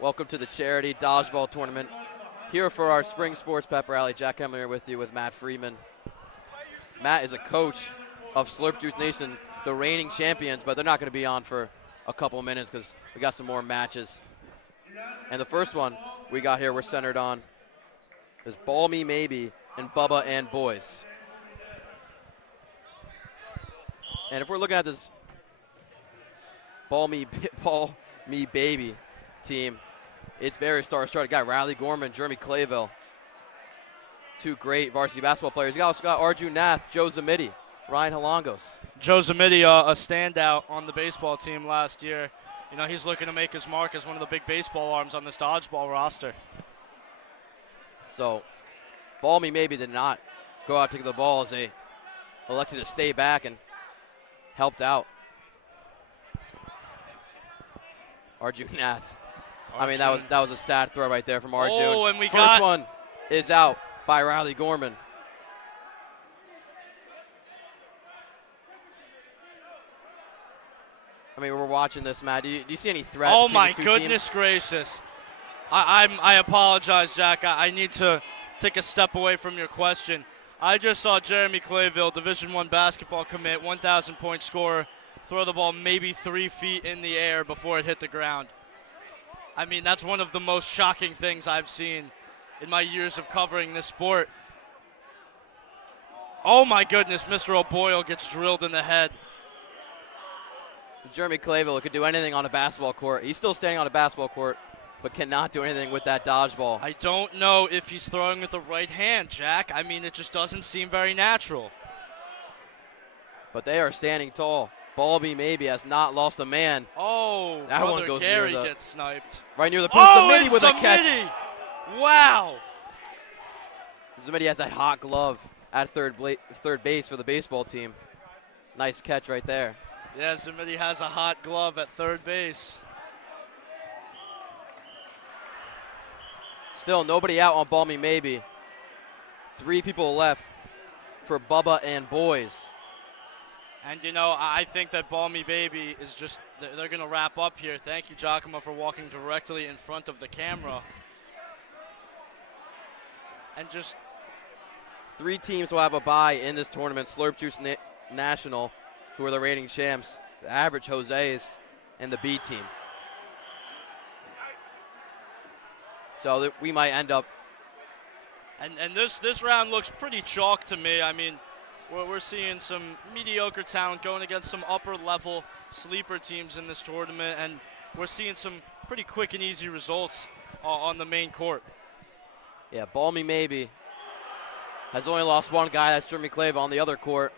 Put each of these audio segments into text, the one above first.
Welcome to the charity Dodgeball tournament. Here for our spring sports pep rally. Jack Hemmler here with you with Matt Freeman. Matt is a coach of Slurp Juice Nation, the reigning champions, but they're not going to be on for a couple of minutes because we got some more matches. And the first one we got here we're centered on is Ball Me Maybe and Bubba and Boys. And if we're looking at this Ball Me Baby team, it's very star-studded. Got Riley Gorman, Jeremy Clayville, two great varsity basketball players. You also got Arjun Nath, Joe Zamiti, Ryan Halongos. Joe Zamiti, a standout on the baseball team last year. You know, he's looking to make his mark as one of the big baseball arms on this dodgeball roster. So, Ball Me Maybe did not go out to get the ball as they elected to stay back and helped out. Arjun Nath. I mean, that was a sad throw right there from Arjun. Oh, and we First one is out by Riley Gorman. I mean, we're watching this, Matt. Do you see any threat? Oh, between my these two goodness teams? gracious. I apologize, Jack. I need to take a step away from your question. I just saw Jeremy Clayville, Division I basketball commit, 1,000-point scorer, throw the ball maybe 3 feet in the air before it hit the ground. I mean, that's one of the most shocking things I've seen in my years of covering this sport. Oh, my goodness, Mr. O'Boyle gets drilled in the head. Jeremy Clayville could do anything on a basketball court. He's still standing on a basketball court, but cannot do anything with that dodgeball. I don't know if he's throwing with the right hand, Jack. I mean, it just doesn't seem very natural. But they are standing tall. Ball Me Maybe has not lost a man. Oh, that one goes Gary near gets sniped. Right near the post. Zamiti with a catch. Wow. Zamiti has that hot glove at third base for the baseball team. Nice catch right there. Yeah, Zamiti has a hot glove at third base. Still nobody out on Ball Me Maybe. 3 people left for Bubba and Boys. And, you know, I think that Ball Me Baby is just, they're going to wrap up here. Thank you, Giacomo, for walking directly in front of the camera. And just 3 teams will have a bye in this tournament. Slurp Juice National, who are the reigning champs, the Average Jose's, and the B team. So we might end up. And this round looks pretty chalk to me. I mean, we're seeing some mediocre talent going against some upper-level sleeper teams in this tournament, and we're seeing some pretty quick and easy results on the main court. Yeah, Ball Me Maybe has only lost one guy. That's Jeremy Clayville on the other court.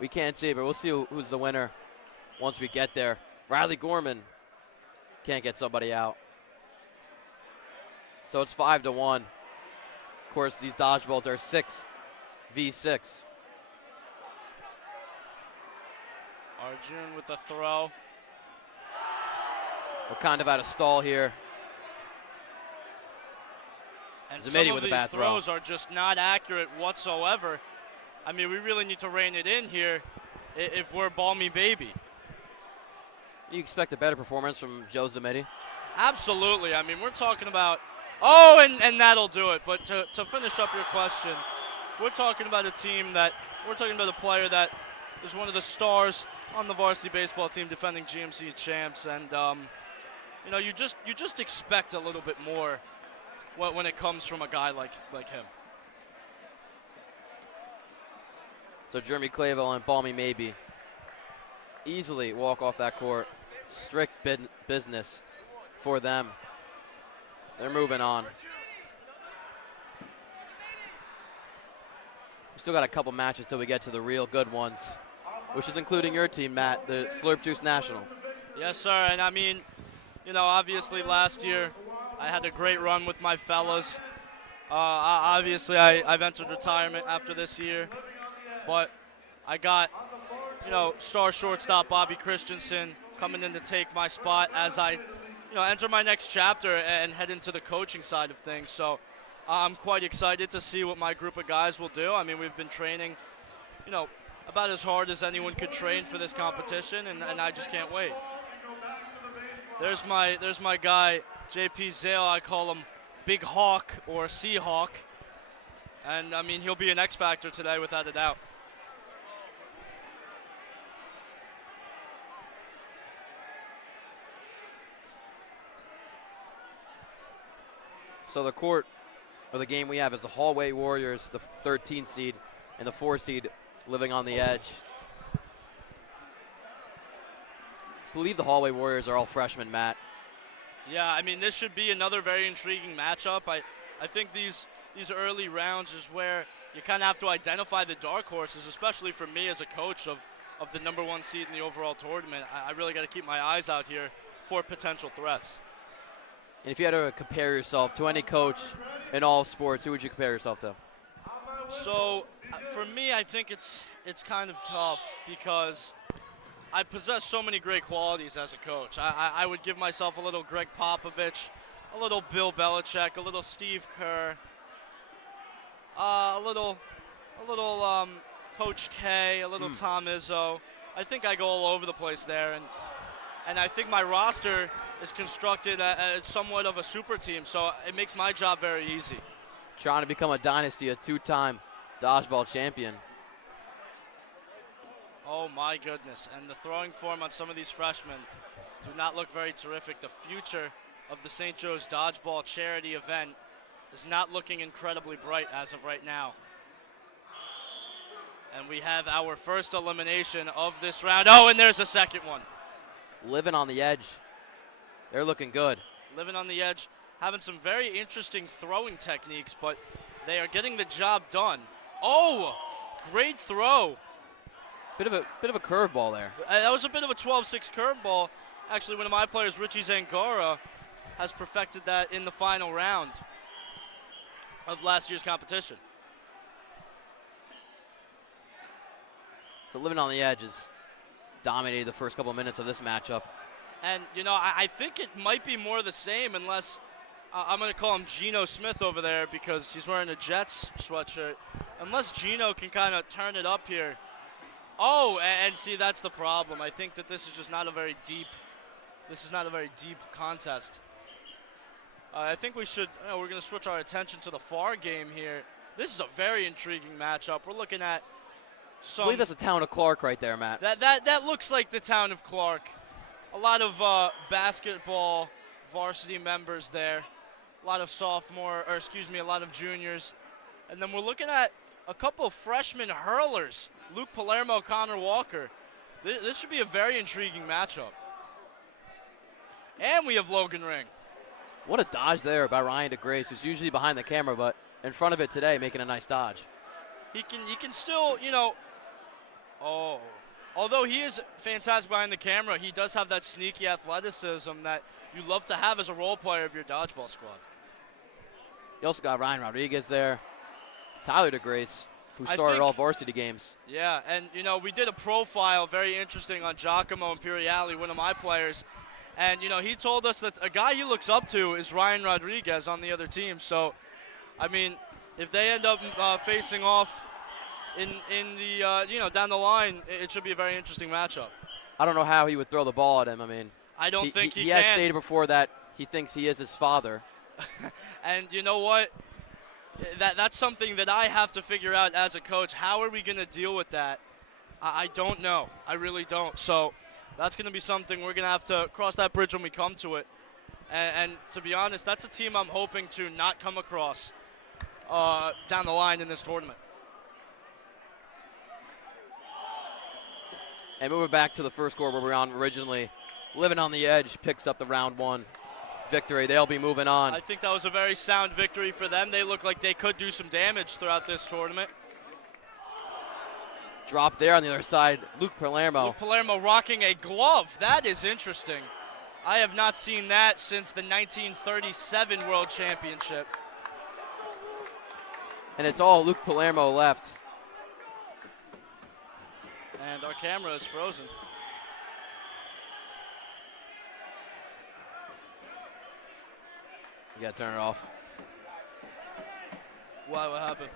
We can't see, but we'll see who's the winner once we get there. Riley Gorman can't get somebody out. So it's 5-1. Of course, these dodgeballs are 6v6. Arjun with the throw. We're kind of at a stall here. And Zamiti some with of a these bad throws throw. are just not accurate whatsoever. I mean, we really need to rein it in here if we're Ball Me Baby. You expect a better performance from Joe Zamiti? Absolutely. I mean, we're talking about, oh, and that'll do it. But to finish up your question, we're talking about a team that, we're talking about a player that is one of the stars on the varsity baseball team defending GMC champs. And, you know, you just expect a little bit more when it comes from a guy like him. So Jeremy Clayville and Ball Me Maybe easily walk off that court. Strict business for them. They're moving on. We still got a couple matches till we get to the real good ones, which is including your team, Matt, the Slurp Juice National. Yes, sir. And I mean, you know, obviously last year I had a great run with my fellas. Obviously I've entered retirement after this year, but I got, you know, star shortstop Bobby Christensen coming in to take my spot as I, you know, enter my next chapter and head into the coaching side of things. So I'm quite excited to see what my group of guys will do. I mean, we've been training, you know, about as hard as anyone could train for this competition, and I just can't wait. There's my guy, JP Zale. I call him Big Hawk or Seahawk. And, I mean, he'll be an X factor today without a doubt. So the court of the game we have is the Hallway Warriors, the 13th seed, and the 4 seed living on the edge. I believe the Hallway Warriors are all freshmen, Matt. Yeah, I mean, this should be another very intriguing matchup. I think these early rounds is where you kind of have to identify the dark horses, especially for me as a coach of the #1 seed in the overall tournament. I really got to keep my eyes out here for potential threats. And if you had to compare yourself to any coach in all sports, who would you compare yourself to? So for me, I think it's kind of tough because I possess so many great qualities as a coach. I would give myself a little Greg Popovich, a little Bill Belichick, a little Steve Kerr, a little Coach K, a little Tom Izzo. I think I go all over the place there, and I think my roster is constructed as somewhat of a super team, so it makes my job very easy. Trying to become a dynasty, a 2-time dodgeball champion. Oh my goodness, and the throwing form on some of these freshmen do not look very terrific. The future of the St. Joe's Dodgeball charity event is not looking incredibly bright as of right now. And we have our first elimination of this round. Oh, and there's a second one. Living on the edge. They're looking good. Living on the edge, having some very interesting throwing techniques, but they are getting the job done. Oh, great throw. Bit of a curveball there. That was a bit of a 12-6 curveball. Actually, one of my players, Richie Zangara, has perfected that in the final round of last year's competition. So Living on the edge has dominated the first couple of minutes of this matchup. And, you know, I think it might be more the same unless I'm going to call him Geno Smith over there because he's wearing a Jets sweatshirt. Unless Geno can kind of turn it up here. Oh, and see, that's the problem. I think that this is just not a very deep contest. I think we should, we're going to switch our attention to the far game here. This is a very intriguing matchup. We're looking at I believe that's the town of Clark right there, Matt. That looks like the town of Clark. A lot of basketball varsity members there. A lot of a lot of juniors. And then we're looking at a couple of freshman hurlers. Luke Palermo, Connor Walker. This should be a very intriguing matchup. And we have Logan Ring. What a dodge there by Ryan DeGrace, who's usually behind the camera, but in front of it today, making a nice dodge. He can still, you know, although he is fantastic behind the camera, he does have that sneaky athleticism that you love to have as a role player of your dodgeball squad. You also got Ryan Rodriguez there, Tyler DeGrace, who started all varsity games. Yeah, and, you know, we did a profile very interesting on Giacomo Imperiali, one of my players. And, you know, he told us that a guy he looks up to is Ryan Rodriguez on the other team. So, I mean, if they end up facing off in the, you know, down the line, it should be a very interesting matchup. I don't know how he would throw the ball at him. I mean, I don't think he can. He has stated before that he thinks he is his father. And you know what? That's something that I have to figure out as a coach. How are we going to deal with that? I don't know. I really don't. So that's going to be something we're going to have to cross that bridge when we come to it. And to be honest, that's a team I'm hoping to not come across down the line in this tournament. And moving back to the first score where we were on originally, Living on the Edge picks up the round 1 victory. They'll be moving on. I think that was a very sound victory for them. They look like they could do some damage throughout this tournament. Drop there on the other side, Luke Palermo. Luke Palermo rocking a glove. That is interesting. I have not seen that since the 1937 World Championship. And it's all Luke Palermo left. And our camera is frozen. You gotta turn it off. Why? What happened?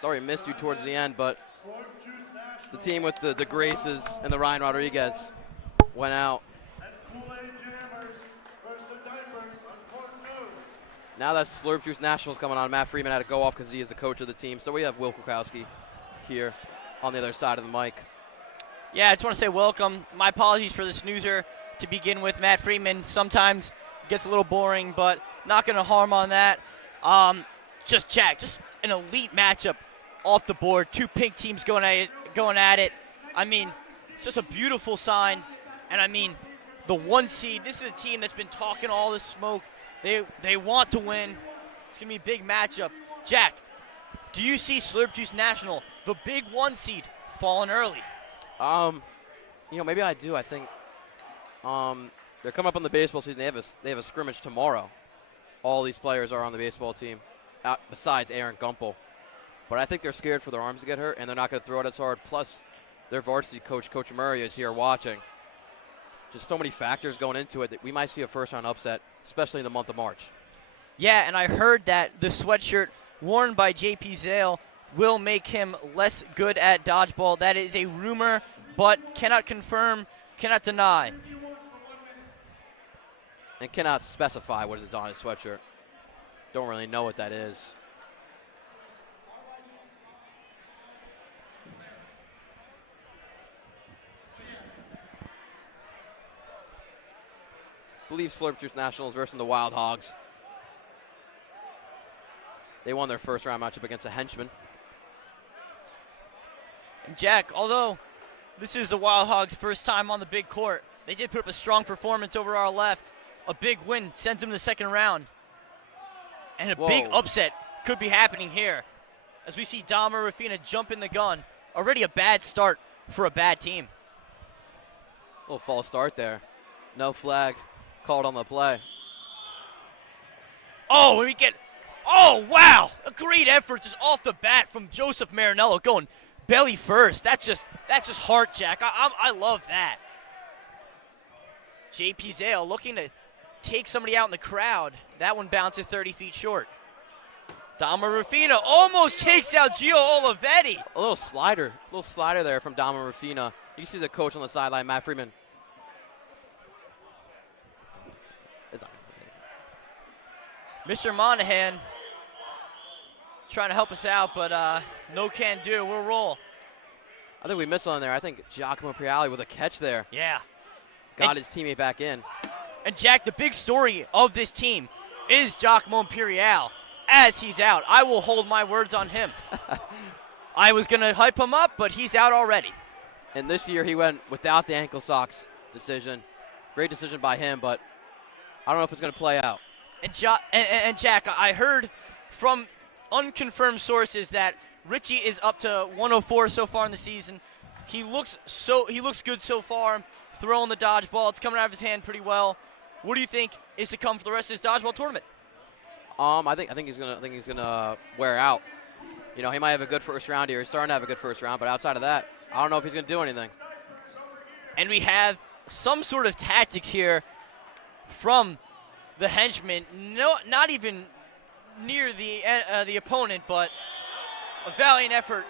Sorry, missed you towards the end, but the team with the Graces and the Ryan Rodriguez went out. Now that Slurp Juice Nationals coming on, Matt Freeman had to go off because he is the coach of the team. So we have Will Kukowski here on the other side of the mic. Yeah, I just want to say welcome. My apologies for the snoozer to begin with. Matt Freeman sometimes gets a little boring, but not going to harm on that. Just an elite matchup off the board. Two pink teams going at it. I mean, just a beautiful sign. And I mean, the 1 seed, this is a team that's been talking all this smoke. They want to win. It's going to be a big matchup. Jack, do you see Slurp Juice National, the big 1 seed, falling early? Maybe I do. I think they're coming up on the baseball season. They have a scrimmage tomorrow. All these players are on the baseball team, besides Aaron Gumpel. But I think they're scared for their arms to get hurt, and they're not going to throw it as hard. Plus, their varsity coach, Coach Murray, is here watching. Just so many factors going into it that we might see a first-round upset, especially in the month of March. Yeah, and I heard that the sweatshirt worn by J.P. Zale will make him less good at dodgeball. That is a rumor, but cannot confirm, cannot deny. And cannot specify what is on his sweatshirt. Don't really know what that is. I believe Slurp Juice Nationals versus the Wild Hogs. They won their first round matchup against the Henchmen. And Jack, although this is the Wild Hogs' first time on the big court, they did put up a strong performance over our left. A big win sends them to the second round. And a big upset could be happening here as we see Dahmer Rafina jump in the gun. Already a bad start for a bad team. A little false start there. No flag called on the play. Oh, wow! A great effort just off the bat from Joseph Marinello going belly first. That's just heart, Jack. I love that. J.P. Zale looking to take somebody out in the crowd. That one bounces 30 feet short. Dahmer Rafina almost takes out Gio Olivetti. A little slider there from Dahmer Rafina. You see the coach on the sideline, Matt Freeman. Mr. Monahan trying to help us out, but no can do. We'll roll. I think we missed on there. I think Giacomo Priali with a catch there. Yeah. Got his teammate back in. And Jack, the big story of this team is Giacomo Imperial. As he's out, I will hold my words on him. I was going to hype him up, but he's out already. And this year he went without the ankle socks decision. Great decision by him, but I don't know if it's going to play out. And Jack, I heard from unconfirmed sources that Richie is up to 104 so far in the season. He looks good so far, throwing the dodgeball. It's coming out of his hand pretty well. What do you think is to come for the rest of this dodgeball tournament? I think he's gonna wear out. You know, he might have a good first round here. He's starting to have a good first round, but outside of that, I don't know if he's gonna do anything. And we have some sort of tactics here from the henchman, not even near the opponent, but a valiant effort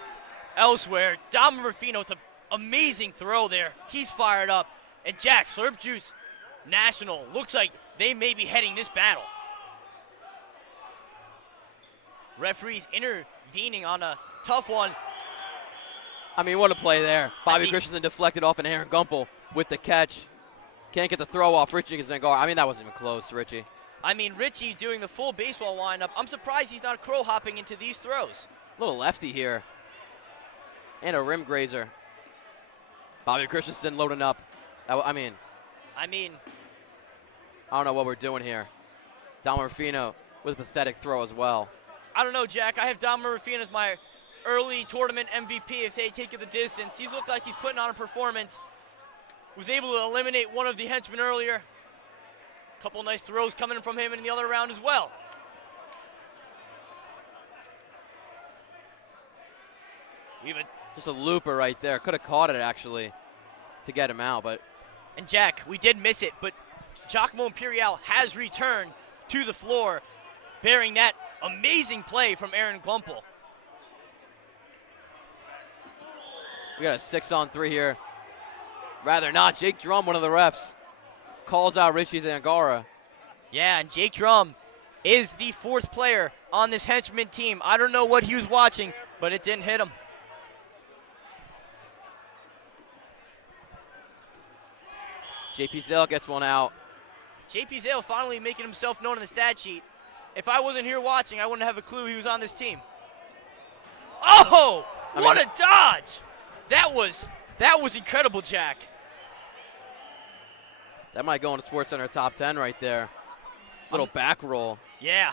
elsewhere. Dahmer Rafino with an amazing throw there. He's fired up. And Jack, Slurp Juice National looks like they may be heading this battle. Referees intervening on a tough one. I mean, what a play there. Bobby Christensen deflected off an Aaron Gumpel with the catch. Can't get the throw off. Richie is in guard. I mean, that wasn't even close, Richie. I mean, Richie doing the full baseball windup. I'm surprised he's not crow hopping into these throws. Little lefty here. And a rim grazer. Bobby Christensen loading up. I mean, I don't know what we're doing here. Dahmer Rafino with a pathetic throw as well. I don't know, Jack. I have Dahmer Rafino as my early tournament MVP if they take it the distance. He's looked like he's putting on a performance. Was able to eliminate one of the henchmen earlier. Couple nice throws coming from him in the other round as well. Just a looper right there. Could have caught it, actually, to get him out. But And, Jack, we did miss it, but Giacomo Imperial has returned to the floor, bearing that amazing play from Aaron Gumpel. We got a 6-on-3 here. Rather not. Jake Drum, one of the refs, calls out Richie Zangara. Yeah, and Jake Drum is the 4th player on this henchman team. I don't know what he was watching, but it didn't hit him. JP Zale gets one out. JP Zale finally making himself known in the stat sheet. If I wasn't here watching, I wouldn't have a clue he was on this team. Oh, what a dodge! That was incredible, Jack. That might go into SportsCenter top 10 right there. Little back roll. Yeah.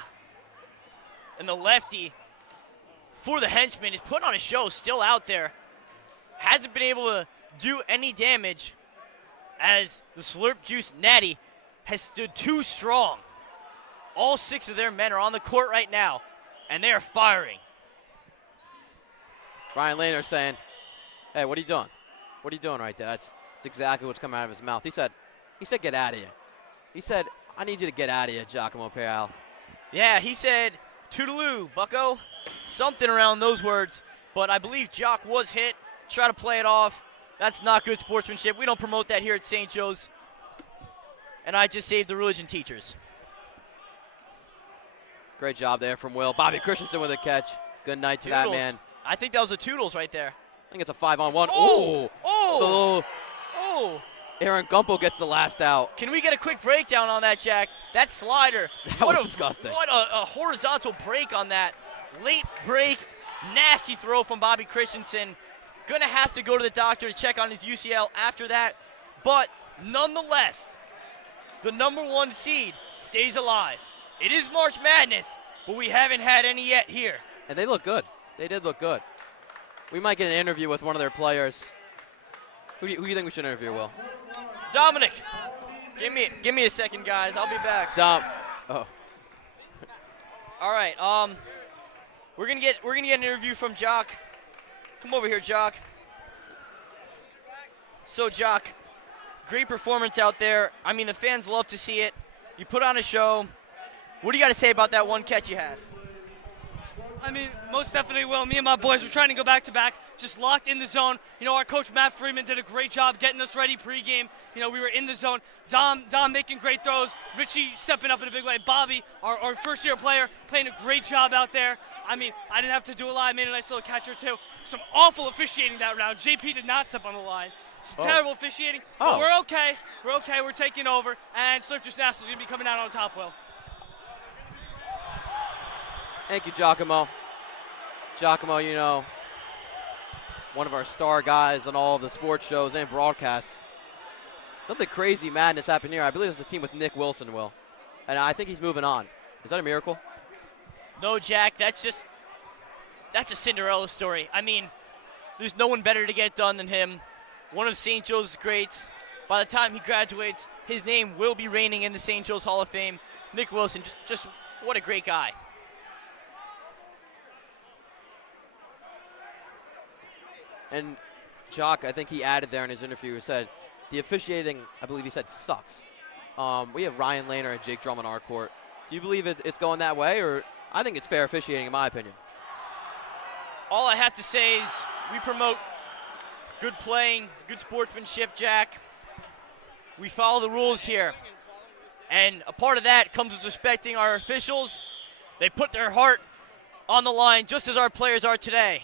And the lefty for the henchman is putting on a show, still out there. Hasn't been able to do any damage as the Slurp Juice Natty has stood too strong. All 6 of their men are on the court right now, and they are firing. Ryan Lehner saying, hey, what are you doing? What are you doing right there? That's exactly what's coming out of his mouth. He said, get out of here. He said, I need you to get out of here, Giacomo Peral. Yeah, he said, toodaloo, bucko. Something around those words. But I believe Jock was hit. Try to play it off. That's not good sportsmanship. We don't promote that here at St. Joe's. And I just saved the religion teachers. Great job there from Will. Bobby Christensen with a catch. Good night to that man. I think that was a Toodles right there. I think it's a 5-on-1. Oh! Oh! Oh! Aaron Gumpo gets the last out. Can we get a quick breakdown on that, Jack? That slider. That was disgusting. What a horizontal break on that. Late break. Nasty throw from Bobby Christensen. Gonna have to go to the doctor to check on his UCL after that. But nonetheless, the number 1 seed stays alive. It is March Madness, but we haven't had any yet here. And they look good. They did look good. We might get an interview with one of their players. Who do you think we should interview, Will? Dominic, give me a second, guys. I'll be back. Oh. All right. We're gonna get an interview from Jock. Come over here, Jock. So, Jock, great performance out there. I mean, the fans love to see it. You put on a show. What do you got to say about that one catch you had? I mean, most definitely will. Me and my boys were trying to go back-to-back, just locked in the zone. You know, our coach, Matt Freeman, did a great job getting us ready pregame. You know, we were in the zone. Dom making great throws. Richie stepping up in a big way. Bobby, our first-year player, playing a great job out there. I mean, I didn't have to do a lot. I made a nice little catch or two. Some awful officiating that round. JP did not step on the line. Some terrible officiating. But we're okay. We're okay. We're taking over. And Slurp Juice Nationals is going to be coming out on top, Will. Thank you, Giacomo. Giacomo, you know, one of our star guys on all of the sports shows and broadcasts. Something crazy madness happened here. I believe it's a team with Nick Wilson, Will. And I think he's moving on. Is that a miracle? No, Jack, that's a Cinderella story. I mean, there's no one better to get it done than him. One of St. Joe's greats. By the time he graduates, his name will be reigning in the St. Joe's Hall of Fame. Nick Wilson, just what a great guy. And Jock, I think he added there in his interview, he said, the officiating, I believe he said, sucks. We have Ryan Lehner and Jake Drum on our court. Do you believe it's going that way? Or I think it's fair officiating, in my opinion. All I have to say is we promote good playing, good sportsmanship, Jack. We follow the rules here. And a part of that comes with respecting our officials. They put their heart on the line just as our players are today.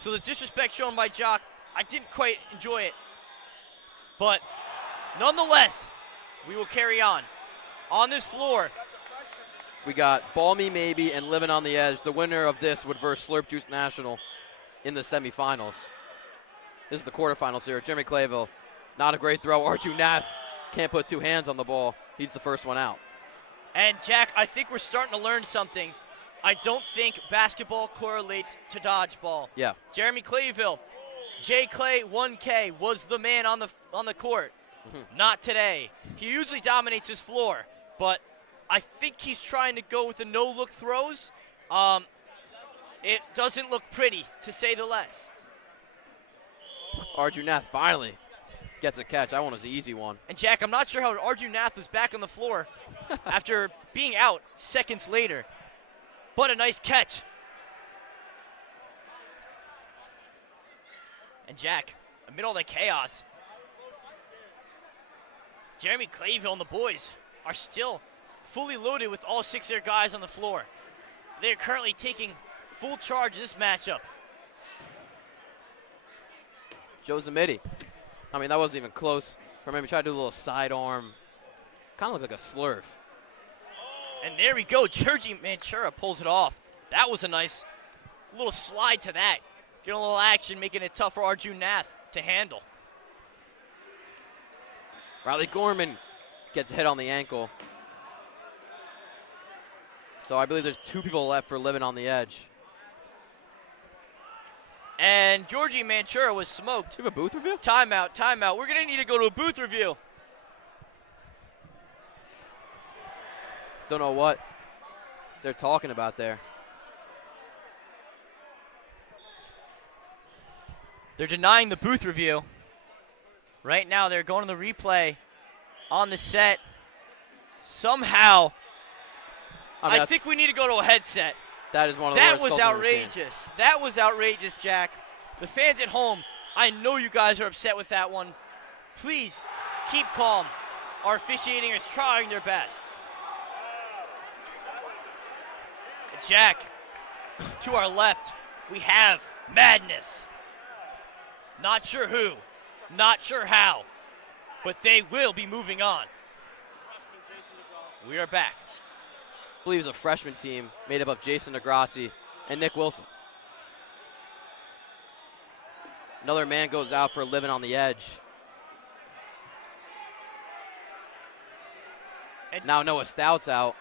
So the disrespect shown by Jock, I didn't quite enjoy it. But nonetheless, we will carry on. On this floor, we got Ball Me Maybe and Living on the Edge. The winner of this would verse Slurp Juice National in the semifinals. This is the quarterfinals here. Jeremy Clayville, not a great throw. Arju Nath can't put 2 hands on the ball. He's the first one out. And Jack, I think we're starting to learn something. I don't think basketball correlates to dodgeball. Yeah. Jeremy Clayville, J. Clay 1K was the man on the court. Not today. He usually dominates his floor, but I think he's trying to go with the no-look throws. It doesn't look pretty, to say the less. Arju Nath finally gets a catch. That one was the easy one. And Jack, I'm not sure how Arju Nath was back on the floor after being out seconds later. But a nice catch. And Jack, amid all the chaos, Jeremy Clayville and the boys are still fully loaded with all 6 of their guys on the floor. They are currently taking full charge of this matchup. Joe Zamiti. I mean, that wasn't even close from him. He tried to do a little sidearm. Kind of looked like a slurve. And there we go. Georgie Manchura pulls it off. That was a nice little slide to that. Getting a little action, making it tough for Arjun Nath to handle. Riley Gorman gets hit on the ankle. So I believe there's 2 people left for living on the edge. And Georgie Manchura was smoked. Do you have a booth review? Timeout, timeout. We're going to need to go to a booth review. Don't know what they're talking about there. They're denying the booth review. Right now, they're going to the replay on the set. Somehow, I think we need to go to a headset. That is one of the worst calls I've ever seen. That was outrageous. That was outrageous, Jack. The fans at home, I know you guys are upset with that one. Please keep calm. Our officiating is trying their best. Jack, to our left, we have Madness. Not sure who, not sure how, but they will be moving on. We are back. I believe it's a freshman team made up of Jason Degrassi and Nick Wilson. Another man goes out for living on the edge. And now Noah Stout's out,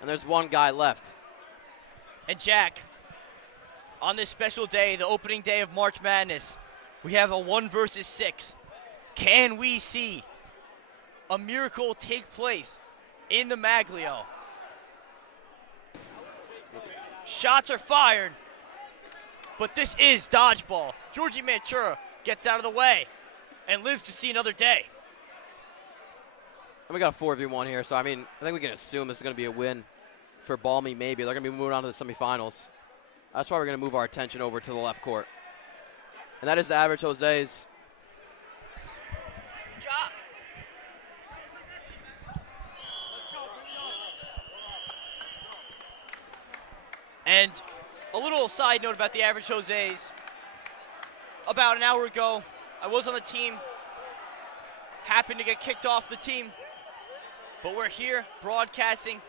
and there's 1 guy left. And Jack, on this special day, the opening day of March Madness, we have a 1 versus 6. Can we see a miracle take place in the Maglio? Shots are fired, but this is dodgeball. Georgie Manchura gets out of the way and lives to see another day. And we got a 4v1 here, so I mean, I think we can assume this is going to be a win for Balmy maybe. They're going to be moving on to the semifinals. That's why we're going to move our attention over to the left court. And that is the Average Jose's. And a little side note about the Average Jose's. About an hour ago, I was on the team. Happened to get kicked off the team. But we're here broadcasting,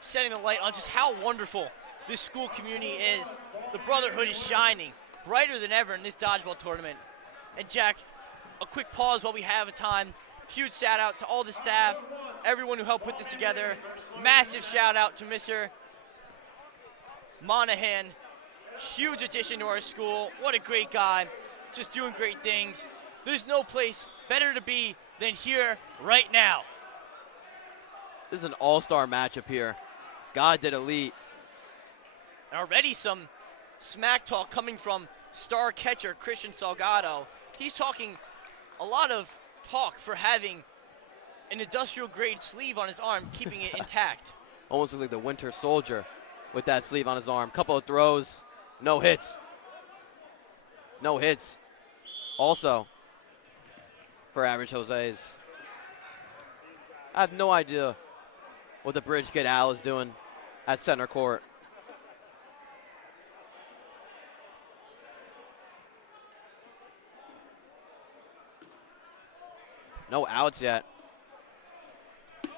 setting the light on just how wonderful this school community is. The brotherhood is shining brighter than ever in this dodgeball tournament. And Jack, a quick pause while we have a time. Huge shout out to all the staff, everyone who helped put this together. Massive shout out to Mr. Monahan. Huge addition to our school. What a great guy. Just doing great things. There's no place better to be than here right now. This is an all-star matchup here. God did elite. Already some smack talk coming from star catcher Christian Salgado. He's talking a lot of talk for having an industrial grade sleeve on his arm, keeping it intact. Almost looks like the Winter Soldier with that sleeve on his arm. Couple of throws, no hits. No hits. Also, for Average Jose's. I have no idea what the Bridge Kid Al is doing at center court. No outs yet.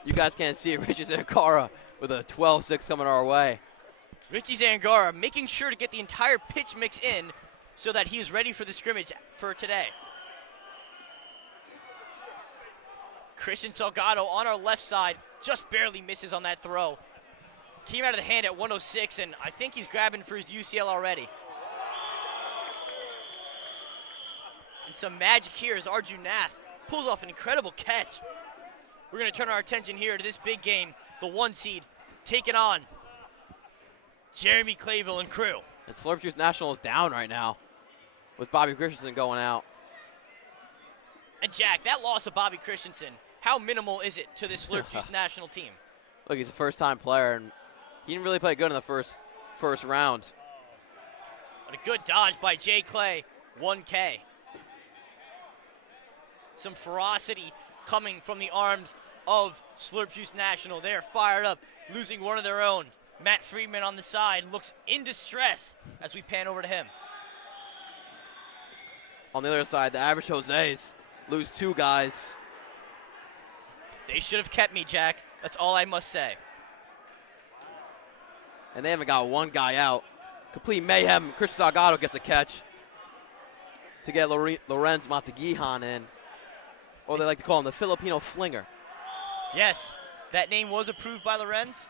You guys can't see it. Richie Zankara with a 12-6 coming our way. Richie Zangara making sure to get the entire pitch mix in so that he is ready for the scrimmage for today. Christian Salgado on our left side just barely misses on that throw. Team out of the hand at 106, and I think he's grabbing for his UCL already. And some magic here as Arjun Nath pulls off an incredible catch. We're going to turn our attention here to this big game, the 1 seed, taking on Jeremy Clayville and crew. And Slurp Juice National is down right now with Bobby Christensen going out. And Jack, that loss of Bobby Christensen, how minimal is it to this Slurp Juice National team? Look, he's a first-time player, and he didn't really play good in the first round. But a good dodge by Jay Clay, 1K. some ferocity coming from the arms of Slurp Juice National. They are fired up, losing one of their own. Matt Freeman on the side looks in distress as we pan over to him. On the other side, the average Jose's lose 2 guys. They should have kept me, Jack. That's all I must say. And they haven't got 1 guy out. Complete mayhem. Christian Salgado gets a catch to get Lorenz Monteguijan in. Or they like to call him the Filipino Flinger. Yes, that name was approved by Lorenz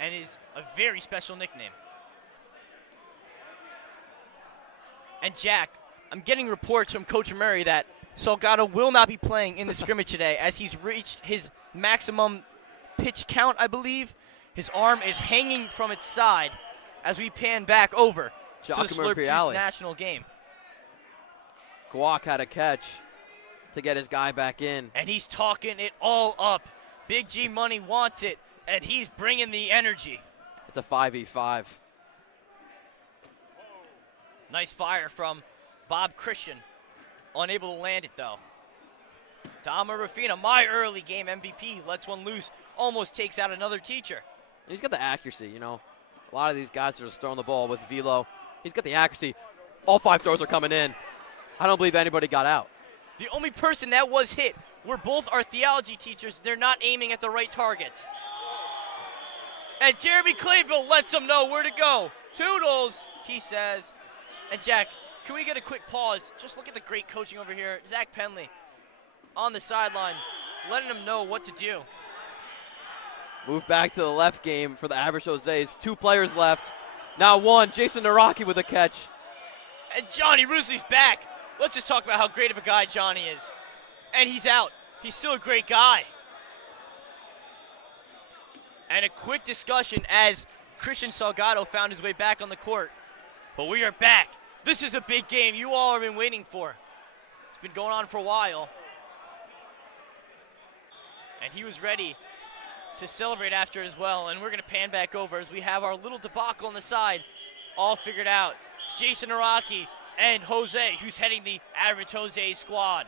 and is a very special nickname. And Jack, I'm getting reports from Coach Murray that Salgado will not be playing in the scrimmage today as he's reached his maximum pitch count, I believe. His arm is hanging from its side as we pan back over to the Slurp Juice National game. Guac had a catch to get his guy back in. And he's talking it all up. Big G Money wants it, and he's bringing the energy. It's a 5v5. Nice fire from Bob Christian. Unable to land it, though. Dom Rufina, my early game MVP, lets one loose, almost takes out another teacher. He's got the accuracy, you know. A lot of these guys are just throwing the ball with velo. He's got the accuracy. All 5 throws are coming in. I don't believe anybody got out. The only person that was hit were both our theology teachers. They're not aiming at the right targets. And Jeremy Clayville lets them know where to go. Toodles, he says. And Jack, can we get a quick pause? Just look at the great coaching over here. Zach Penley on the sideline, letting them know what to do. Move back to the left game for the average Jose's. 2 players left. Now 1, Jason Naraki with a catch. And Johnny Roosley's back. Let's just talk about how great of a guy Johnny is. And he's out. He's still a great guy. And a quick discussion as Christian Salgado found his way back on the court. But we are back. This is a big game you all have been waiting for. It's been going on for a while. And he was ready to celebrate after as well. And we're going to pan back over as we have our little debacle on the side all figured out. It's Jason Araki and Jose, who's heading the average Jose squad.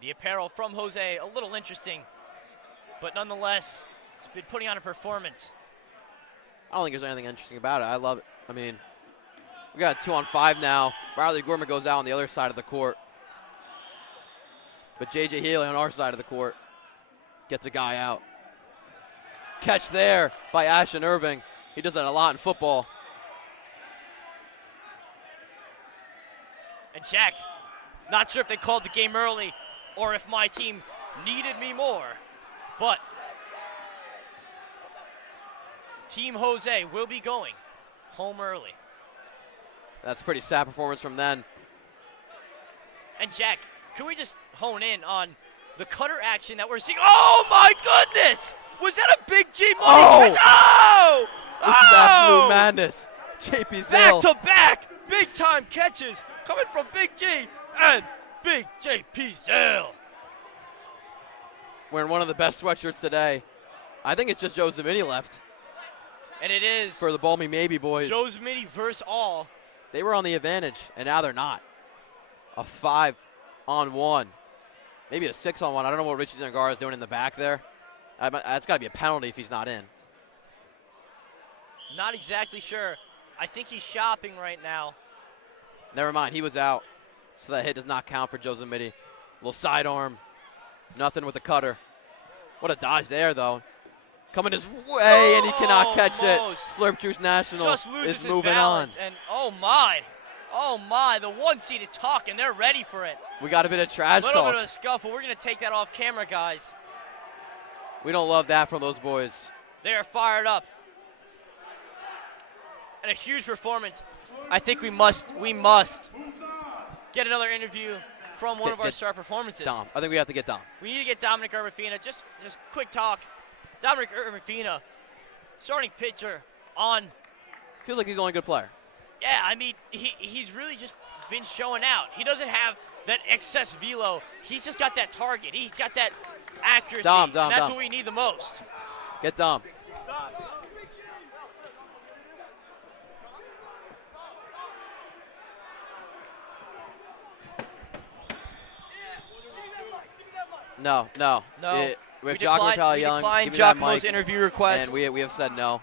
The apparel from Jose, a little interesting, but nonetheless, it's been putting on a performance. I don't think there's anything interesting about it. I love it. I mean, we got a 2-on-5 now. Riley Gorman goes out on the other side of the court. But J.J. Healy on our side of the court gets a guy out. Catch there by Ashton Irving. He does that a lot in football. And Jack, not sure if they called the game early or if my team needed me more, but Team Jose will be going home early. That's a pretty sad performance from them. And Jack, can we just hone in on the cutter action that we're seeing? Oh my goodness! Was that a Big G Money? Oh! Oh! This is absolute madness. JP Zale. Back to back, big time catches coming from Big G and Big JP Zale. Wearing one of the best sweatshirts today. I think it's just Joe Zamini left. And it is for the Ball Me Maybe boys. Joe Zamini versus all. They were on the advantage, and now they're not. A 5-on-1. Maybe a 6-on-1. I don't know what Richie Zangara is doing in the back there. That's got to be a penalty if he's not in. Not exactly sure. I think he's shopping right now. Never mind, he was out. So that hit does not count for Joe Zamini. Little sidearm. Nothing with the cutter. What a dodge there, though. Coming his way, and he cannot catch it. Slurp Juice National is moving on. And oh my, the 1 seed is talking. They're ready for it. We got a bit of trash talk. A little bit of a scuffle. We're going to take that off camera, guys. We don't love that from those boys. They are fired up. And a huge performance. I think we must get another interview from one of our star performances. Dom. I think we have to get Dom. We need to get Dominic Urbafina. Just quick talk. Dominic Urbafina, starting pitcher on. Feels like he's the only good player. Yeah, I mean, he's really just been showing out. He doesn't have that excess velo. He's just got that target. He's got that accuracy. Dom, and that's what we need the most. Get Dom. No, no. No. With We Jock declined, Rapala we yelling, declined give me that Giacomo's mic, interview request. and we have said no.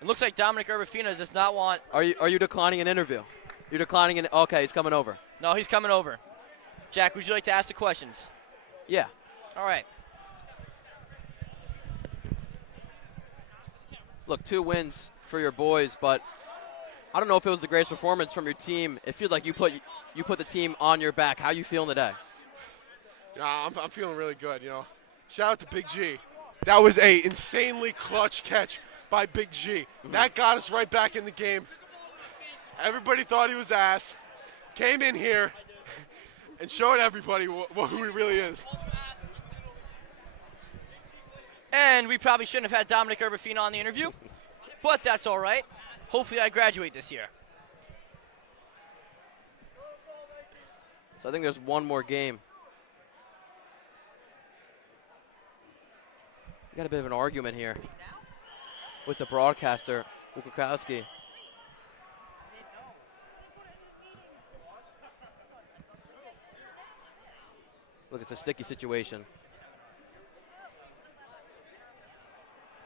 It looks like Dominic Urbafina does not want. Are you declining an interview? You're declining an. Okay, he's coming over. No, he's coming over. Jack, would you like to ask the questions? Yeah. All right. Look, 2 wins for your boys, but I don't know if it was the greatest performance from your team. It feels like you put the team on your back. How you feeling today? Yeah, I'm feeling really good, you know. Shout out to Big G. That was a insanely clutch catch by Big G. That got us right back in the game. Everybody thought he was ass. Came in here and showed everybody who he really is. And we probably shouldn't have had Dominic Urbafina on the interview, but that's all right. Hopefully I graduate this year. So I think there's one more game. We got a bit of an argument here with the broadcaster, Wukowski. Look, it's a sticky situation.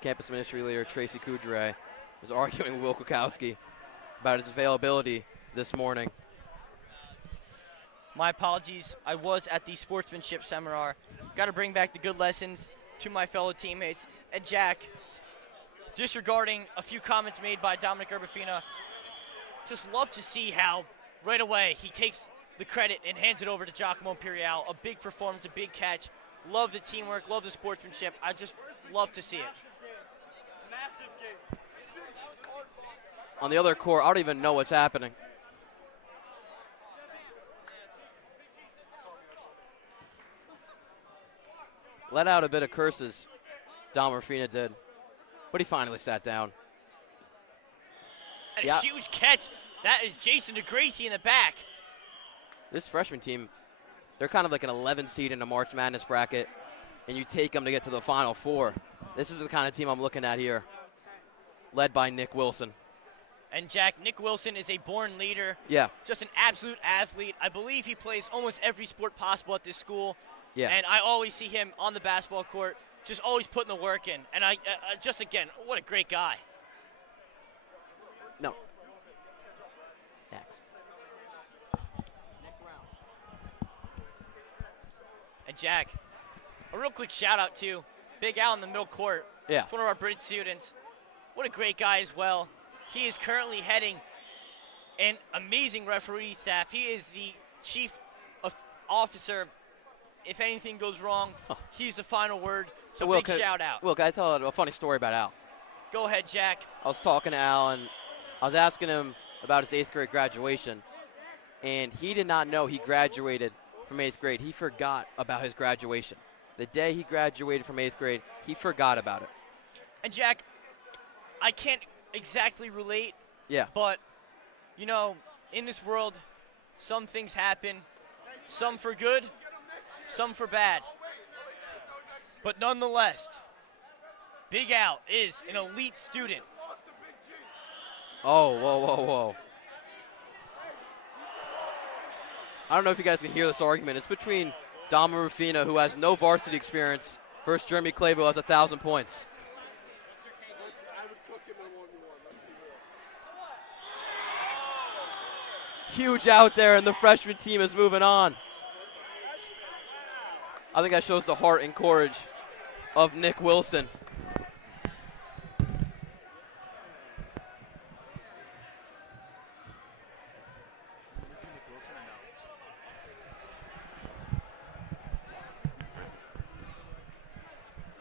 Campus ministry leader Tracy Kudre was arguing with Wukowski about his availability this morning. My apologies. I was at the sportsmanship seminar. Got to bring back the good lessons to my fellow teammates. And Jack, disregarding a few comments made by Dominic Urbafina, just love to see how right away he takes the credit and hands it over to Giacomo Imperial. A big performance, a big catch. Love the teamwork, love the sportsmanship. I just love to see it. Massive game. On the other court, I don't even know what's happening. Let out a bit of curses, Dom Urbafina did, but he finally sat down. And Yeah. a huge catch. That is Jason DeGracie in the back. This freshman team, they're kind of like an 11 seed in the March Madness bracket, and you take them to get to the Final Four. This is the kind of team I'm looking at here, led by Nick Wilson. And Jack, Nick Wilson is a born leader. Yeah. Just an absolute athlete. I believe he plays almost every sport possible at this school. Yeah. And I always see him on the basketball court, just always putting the work in. And I just, again, what a great guy. No. Next. Next round. And Jack, a real quick shout out to Big Al in the middle court. Yeah. It's one of our Bridge students. What a great guy as well. He is currently heading an amazing referee staff. He is the chief officer. If anything goes wrong, he's the final word. So Will, big shout out. Will, can I tell a funny story about Al? Go ahead, Jack. I was talking to Al, and I was asking him about his 8th grade graduation, and he did not know he graduated from 8th grade. He forgot about his graduation. The day he graduated from 8th grade, he forgot about it. And Jack, I can't exactly relate, Yeah. but, you know, in this world, some things happen, some for good, some for bad. But nonetheless, Big Al is an elite student. Oh, whoa, whoa, whoa. I don't know if you guys can hear this argument. It's between Dom Urbafina, who has no varsity experience, versus Jeremy Clavel, who has 1,000 points. Huge out there, and the freshman team is moving on. I think that shows the heart and courage of Nick Wilson.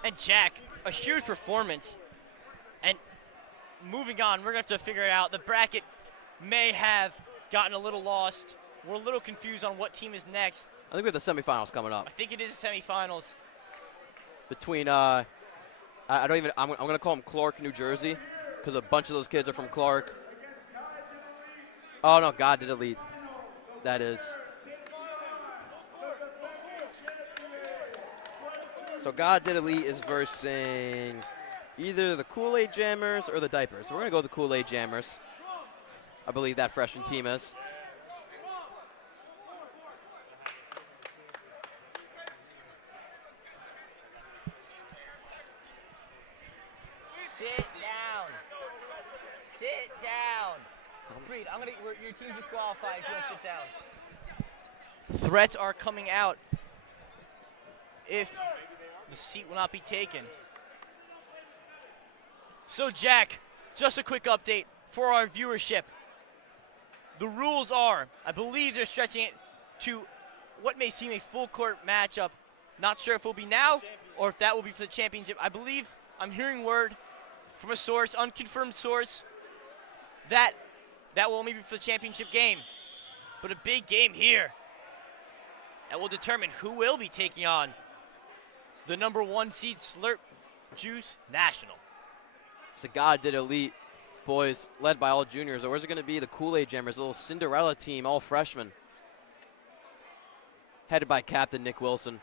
And Jack, a huge performance. And moving on, we're going to have to figure it out. The bracket may have gotten a little lost. We're a little confused on what team is next. I think we have the semifinals coming up. I think it is the semifinals. Between, I'm going to call them Clark, New Jersey, because a bunch of those kids are from Clark. Oh, no, God did elite. That is. So God did elite is versing either the Kool-Aid Jammers or the Diapers. So we're going to go with the Kool-Aid Jammers. I believe that freshman team is. Sit down. Sit down. Freed, your team's disqualified if you don't sit down. Threats are coming out if the seat will not be taken. So, Jack, just a quick update for our viewership. The rules are, I believe they're stretching it to what may seem a full court matchup. Not sure if it will be now or if that will be for the championship. I believe I'm hearing word from a source, unconfirmed source, that will only be for the championship game. But a big game here that will determine who will be taking on the number 1 seed Slurp Juice National. It's the God Did Elite boys led by all juniors, or is it going to be the Kool-Aid Jammers, a little Cinderella team, all freshmen, headed by Captain Nick Wilson.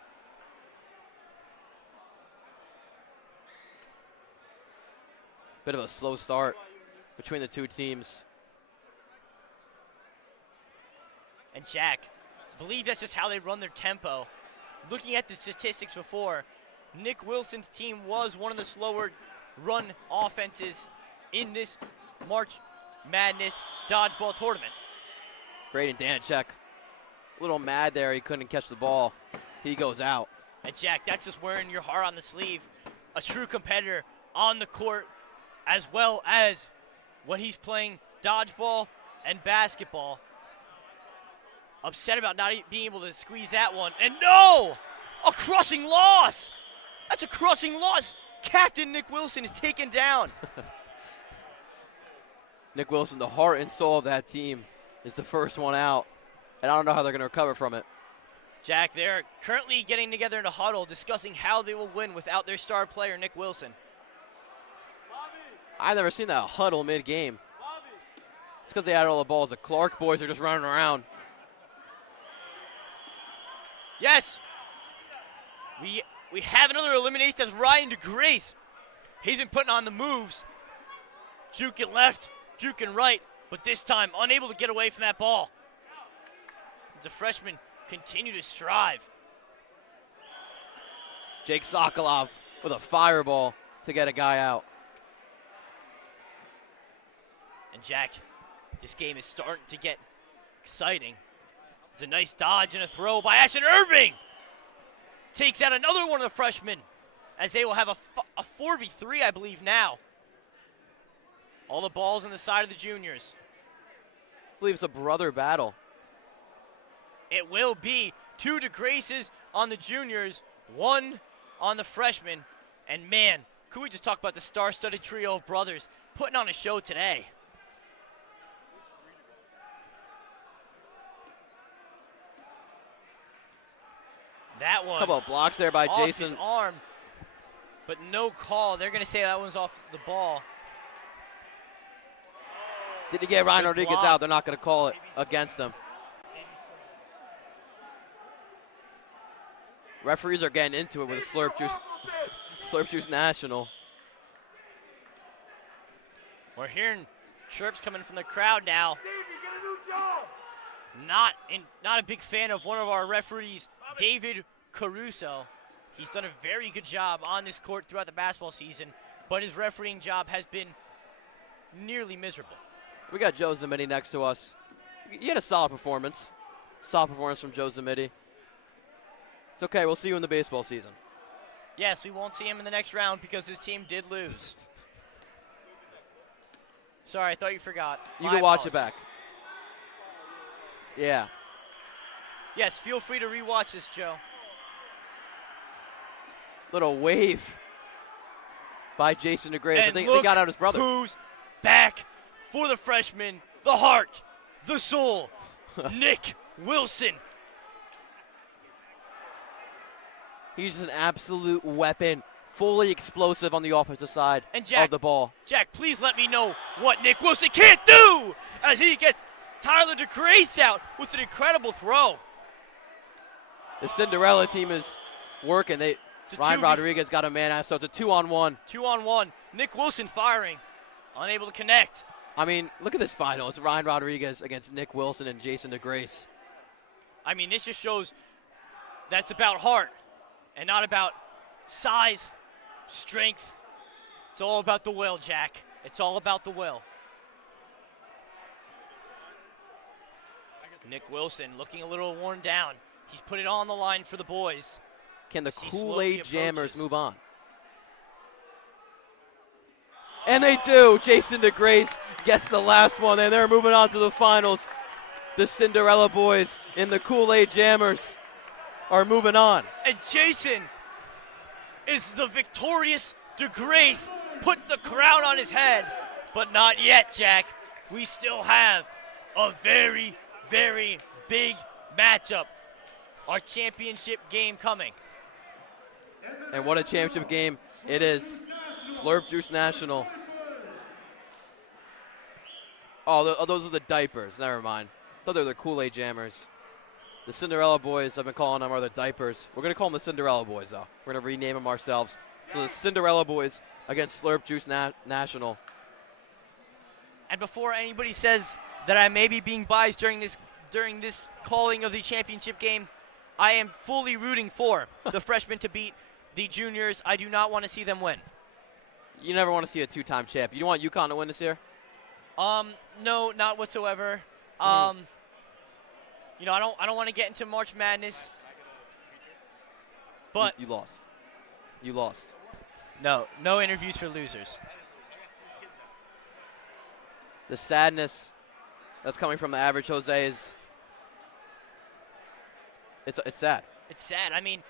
Bit of a slow start between the two teams. And Jack, I believe that's just how they run their tempo. Looking at the statistics before, Nick Wilson's team was one of the slower run offenses in this March Madness Dodgeball tournament. Braden Danchek, a little mad there. He couldn't catch the ball. He goes out. And Jack, that's just wearing your heart on the sleeve. A true competitor on the court, as well as when he's playing dodgeball and basketball. Upset about not being able to squeeze that one. And no! A crushing loss! That's a crushing loss. Captain Nick Wilson is taken down. Nick Wilson, the heart and soul of that team, is the first one out. And I don't know how they're going to recover from it. Jack, they're currently getting together in a huddle discussing how they will win without their star player, Nick Wilson. I've never seen that huddle mid-game. It's because they had all the balls. The Clark boys are just running around. Yes. We have another elimination as Ryan DeGrace. He's been putting on the moves. Juking left, juking right, but this time unable to get away from that ball. The freshmen continue to strive. Jake Sokolov with a fireball to get a guy out. And Jack, this game is starting to get exciting. It's a nice dodge and a throw by Ashton Irving. Takes out another one of the freshmen as they will have a 4v3, I believe, now. All the balls on the side of the juniors. I believe it's a brother battle. It will be 2 DeGraces on the juniors, 1 on the freshmen. And man, could we just talk about the star-studded trio of brothers putting on a show today? That one. Couple of blocks there by off Jason. His arm, but no call. They're going to say that one's off the ball. Did he get Ryan Good Rodriguez block. out? They're not going to call it against him. Referees are getting into it with a Slurp Juice National. We're hearing chirps coming from the crowd now. Not a big fan of one of our referees, David Caruso. He's done a very good job on this court throughout the basketball season, but his refereeing job has been nearly miserable. We got Joe Zamiti next to us. He had a solid performance. Solid performance from Joe Zamiti. It's okay, we'll see you in the baseball season. Yes, we won't see him in the next round because his team did lose. Sorry, I thought you forgot. You My can watch apologies. it back. Yeah. Yes, feel free to rewatch this, Joe. Little wave by Jason DeGrace. I And think look they got out his brother. who's back for the freshman, the heart, the soul, Nick Wilson. He's an absolute weapon, fully explosive on the offensive side And Jack, of the ball. Jack, please let me know what Nick Wilson can't do as he gets Tyler DeGrace out with an incredible throw. The Cinderella team is working. It's a Ryan 2v Rodriguez got a man out, so it's a 2-on-1. 2-on-1. Nick Wilson firing, unable to connect. I mean, look at this final. It's Ryan Rodriguez against Nick Wilson and Jason DeGrace. I mean, this just shows that's about heart and not about size, strength. It's all about the will, Jack. It's all about the will. Nick Wilson looking a little worn down. He's put it on the line for the boys. Can the As he slowly Kool-Aid Jammers approaches. move on? And they do. Jason DeGrace gets the last one, and they're moving on to the finals. The Cinderella boys in the Kool-Aid Jammers are moving on. And Jason is the victorious DeGrace. Put the crown on his head. But not yet, Jack. We still have a very, very big matchup. Our championship game coming. And what a championship game it is. Slurp Juice National. Oh, those are the diapers. Never mind. I thought they were the Kool-Aid Jammers. The Cinderella boys, I've been calling them, are the diapers. We're going to call them the Cinderella boys, though. We're going to rename them ourselves. So the Cinderella boys against Slurp Juice National. And before anybody says that I may be being biased during this calling of the championship game, I am fully rooting for the freshmen to beat the juniors. I do not want to see them win. You never want to see a two-time champ. You don't want UConn to win this year? No, not whatsoever. You know, I don't want to get into March Madness. But You lost. You lost. no interviews for losers. The sadness that's coming from the average Jose is it's sad. It's sad. I mean,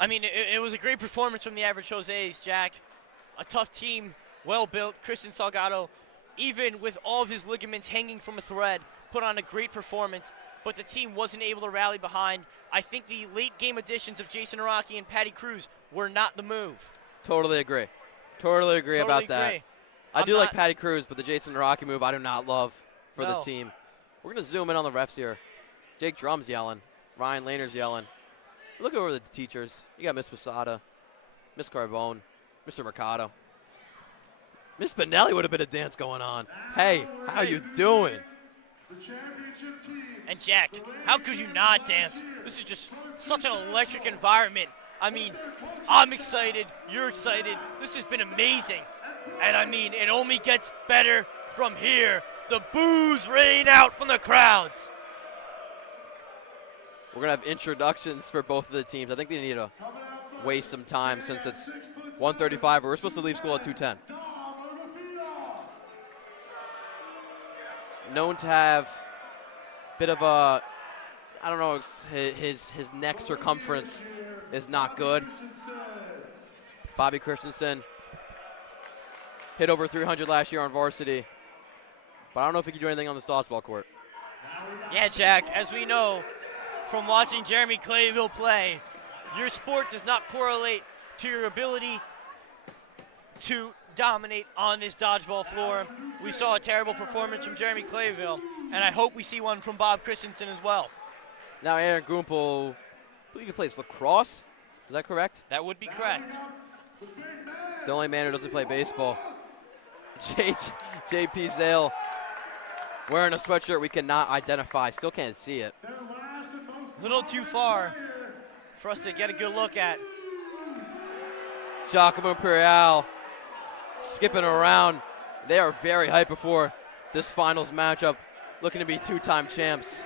it was a great performance from the average Jose's, Jack. A tough team, well built. Christian Salgado, even with all of his ligaments hanging from a thread, put on a great performance. But the team wasn't able to rally behind. I think the late game additions of Jason Araki and Patty Cruz were not the move. Totally agree. Totally agree about that. Agree. I I'm do like not- Patty Cruz, but the Jason Rocky move I do not love for the No. team. We're going to zoom in on the refs here. Jake Drum's yelling. Ryan Lehner's yelling. Look over the teachers. You got Miss Posada, Miss Carbone, Mr. Mercado. Miss Spinelli would have been a dance going on. Hey, how you doing? And Jack, how could you not dance? This is just such an electric environment. I mean, I'm excited, you're excited. This has been amazing. And I mean, it only gets better from here. The boos rain out from the crowds. We're going to have introductions for both of the teams. I think they need to waste some time since it's 1:35. We're supposed to leave school at 2:10. Known to have a bit of a, I don't know, his neck circumference is not good. Bobby Christensen hit over 300 last year on varsity, but I don't know if he can do anything on this dodgeball court. Yeah, Jack, as we know from watching Jeremy Clayville play, your sport does not correlate to your ability to dominate on this dodgeball floor. We saw a terrible performance from Jeremy Clayville, and I hope we see one from Bob Christensen as well. Now Aaron Gumpel, I believe he plays lacrosse. Is that correct? That would be correct. The only man who doesn't play baseball. JP Zale wearing a sweatshirt we cannot identify. Still can't see it. A little too far for us to get a good look at. Giacomo Imperial skipping around. They are very hyped before this finals matchup, looking to be two-time champs.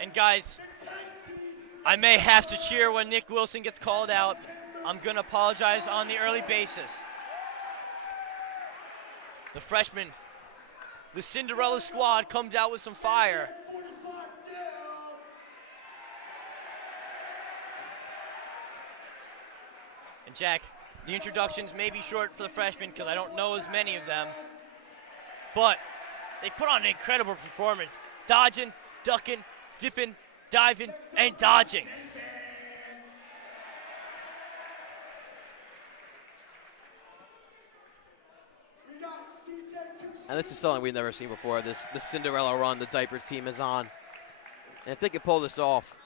And guys, I may have to cheer when Nick Wilson gets called out. I'm going to apologize on the early basis. The freshman, the Cinderella squad, comes out with some fire. And Jack, the introductions may be short for the freshmen because I don't know as many of them. But they put on an incredible performance. Dodging, ducking, dipping, diving, and dodging. And this is something we've never seen before. The Cinderella run the Diapers team is on. And if they can pull this off,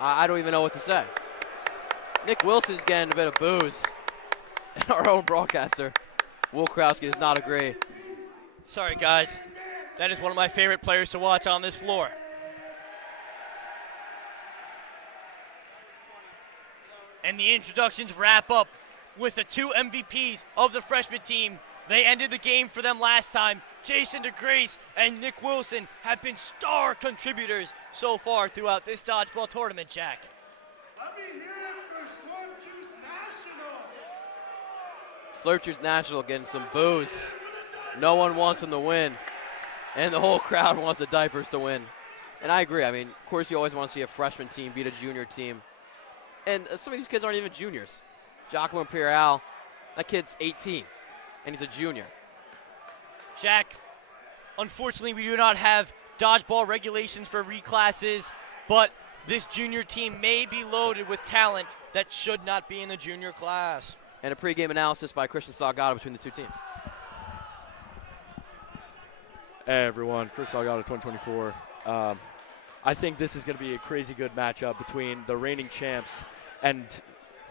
I don't even know what to say. Nick Wilson's getting a bit of booze. And our own broadcaster, Will Krowski, does not agree. Sorry, guys. That is one of my favorite players to watch on this floor. And the introductions wrap up with the 2 MVPs of the freshman team. They ended the game for them last time. Jason DeGrace and Nick Wilson have been star contributors so far throughout this dodgeball tournament, Jack. Let me hear it for Slurp Juice National. Slurp Juice National getting some boos. No one wants them to win, and the whole crowd wants the diapers to win. And I agree. I mean, of course, you always want to see a freshman team beat a junior team. And some of these kids aren't even juniors. Giacomo Imperial, that kid's 18, and he's a junior. Jack, unfortunately, we do not have dodgeball regulations for reclasses, but this junior team may be loaded with talent that should not be in the junior class. And a pregame analysis by Christian Salgado between the two teams. Hey everyone, Chris Salgado, 2024. I think this is going to be a crazy good matchup between the reigning champs and,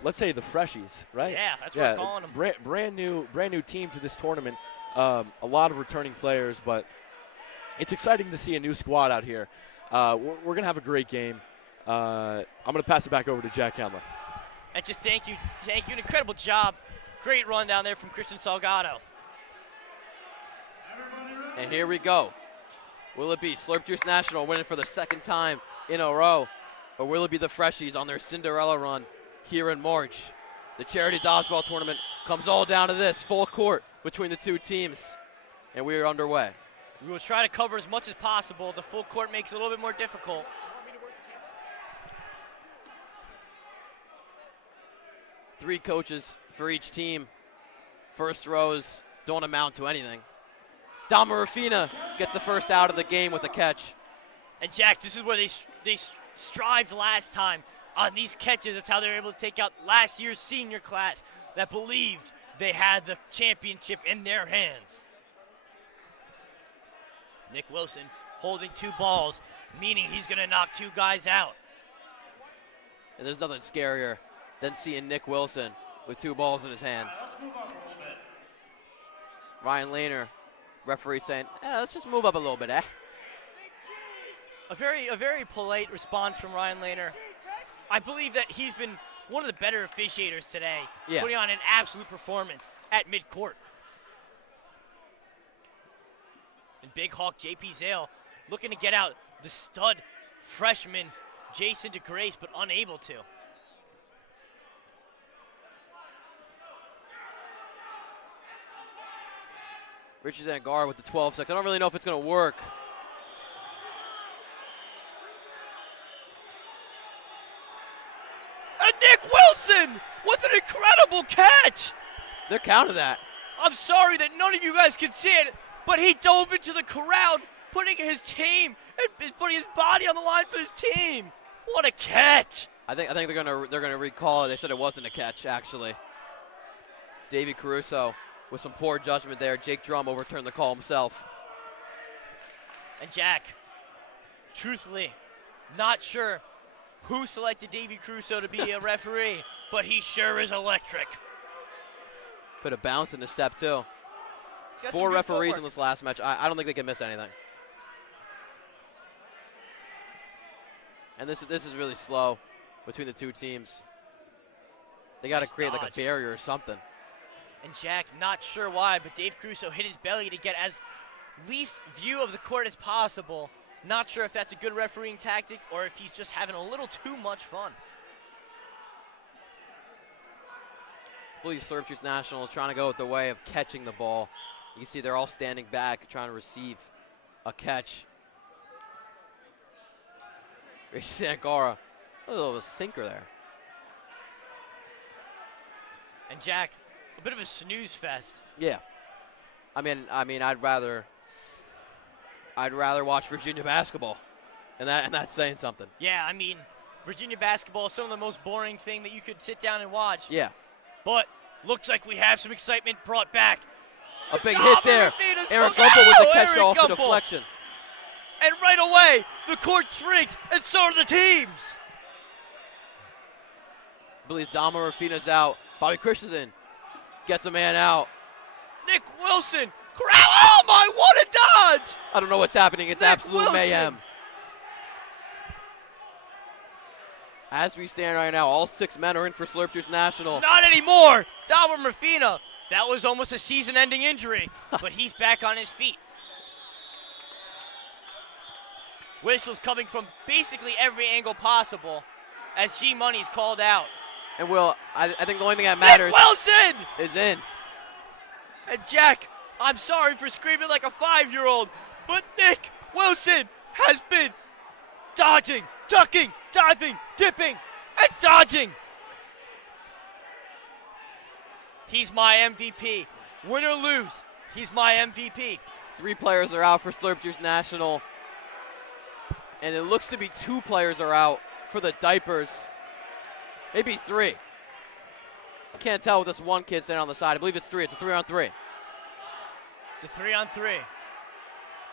let's say, the freshies, right? Yeah, that's what we're calling them. Brand new team to this tournament. A lot of returning players, but it's exciting to see a new squad out here. We're going to have a great game. I'm going to pass it back over to Jack Hamler. And just thank you, an incredible job. Great run down there from Christian Salgado. And here we go. Will it be Slurp Juice National winning for the second time in a row? Or will it be the Freshies on their Cinderella run here in March? The charity dodgeball tournament comes all down to this, full court between the two teams. And we are underway. We will try to cover as much as possible. The full court makes it a little bit more difficult. Three coaches for each team. First rows don't amount to anything. Dama Rafina gets the first out of the game with a catch. And Jack, this is where they strived last time on these catches. That's how they were able to take out last year's senior class that believed they had the championship in their hands. Nick Wilson holding 2 balls, meaning he's going to knock 2 guys out. And there's nothing scarier than seeing Nick Wilson with 2 balls in his hand. Ryan Lehner, referee saying, let's just move up a little bit, eh? A very polite response from Ryan Lehner. I believe that he's been one of the better officiators today, putting on an absolute performance at midcourt. And Big Hawk JP Zale looking to get out the stud freshman Jason DeGrace, but unable to. Richie Zangar with the 12 seconds. I don't really know if it's going to work. And Nick Wilson with an incredible catch. They're counting that. I'm sorry that none of you guys can see it, but he dove into the crowd, putting his team and putting his body on the line for his team. What a catch! I think they're gonna recall it. They said it wasn't a catch, actually. Davey Caruso with some poor judgment there. Jake Drum overturned the call himself. And Jack, truthfully, not sure who selected Davey Caruso to be a referee, but he sure is electric. Put a bounce in the step, too. 4 referees in this last match. I don't think they can miss anything. And this is really slow between the two teams. They got to create like a barrier or something. And Jack, not sure why, but Dave Caruso hit his belly to get as least view of the court as possible. Not sure if that's a good refereeing tactic or if he's just having a little too much fun. I believe Slurp Juice National is trying to go with the way of catching the ball. You can see they're all standing back trying to receive a catch. Rich Sangara, a little of a sinker there. And Jack, a bit of a snooze fest. Yeah. I mean, I'd rather watch Virginia basketball, and that's saying something. Yeah, I mean, Virginia basketball is some of the most boring thing that you could sit down and watch. Yeah. But looks like we have some excitement brought back. A big hit there. Aaron Gumpel with the catch off the deflection. And right away, the court shrinks, and so do the teams. I believe Dama Rafina's out. Bobby Christensen gets a man out. Nick Wilson. Oh my, what a dodge! I don't know what's happening. It's Nick absolute Wilson. mayhem. As we stand right now, all 6 men are in for Slurp Juice National. Not anymore. Dalbert Murfina. That was almost a season-ending injury, but he's back on his feet. Whistles coming from basically every angle possible as G-Money's called out. And Will, I think the only thing that matters Nick Wilson! is in. And Jack, I'm sorry for screaming like a 5-year-old, but Nick Wilson has been dodging, ducking, diving, dipping, and dodging. He's my MVP. Win or lose, he's my MVP. 3 players are out for Slurp Juice National. And it looks to be 2 players are out for the Diapers. Maybe 3. I can't tell with this one kid standing on the side. I believe it's 3. It's a 3-on-3. It's a 3-on-3.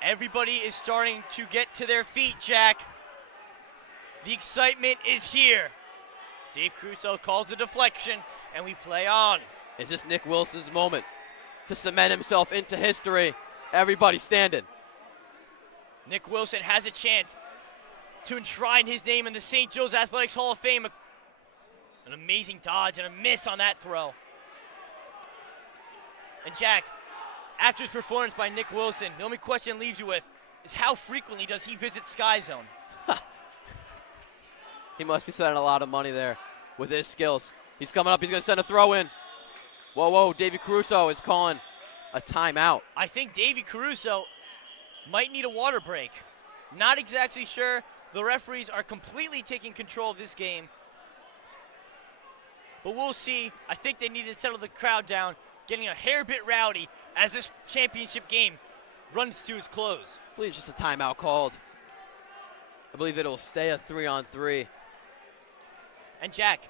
Everybody is starting to get to their feet, Jack. The excitement is here. Dave Crusoe calls the deflection, and we play on. Is this Nick Wilson's moment to cement himself into history? Everybody standing. Nick Wilson has a chance to enshrine his name in the St. Joe's Athletics Hall of Fame. An amazing dodge and a miss on that throw. And Jack, after his performance by Nick Wilson, the only question it leaves you with is how frequently does he visit Sky Zone? He must be spending a lot of money there with his skills. He's coming up. He's going to send a throw in. Whoa, whoa. Davey Caruso is calling a timeout. I think Davey Caruso might need a water break. Not exactly sure. The referees are completely taking control of this game. But we'll see. I think they need to settle the crowd down, getting a hair bit rowdy as this championship game runs to its close. I believe it's just a timeout called. I believe it'll stay a 3-on-3. And Jack,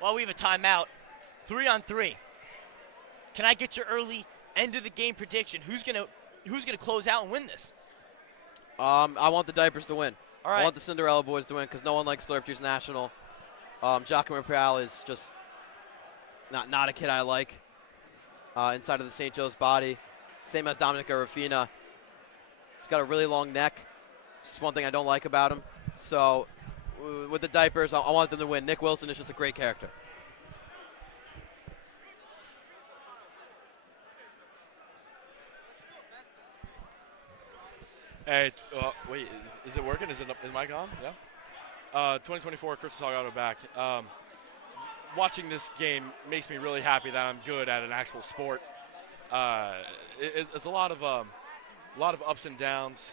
while we have a timeout, 3-on-3. Can I get your early end of the game prediction? Who's gonna close out and win this? I want the Diapers to win. All right. I want the Cinderella boys to win because no one likes Slurp Juice National. Giacomo Real is just not a kid I like inside of the St. Joe's body. Same as Dominic Arafina. He's got a really long neck. It's one thing I don't like about him. So with the Diapers, I want them to win. Nick Wilson is just a great character. Hey, wait, is it working? Is mic on? Yeah. 2024, Chris Salgado back. Watching this game makes me really happy that I'm good at an actual sport. It's a lot of ups and downs.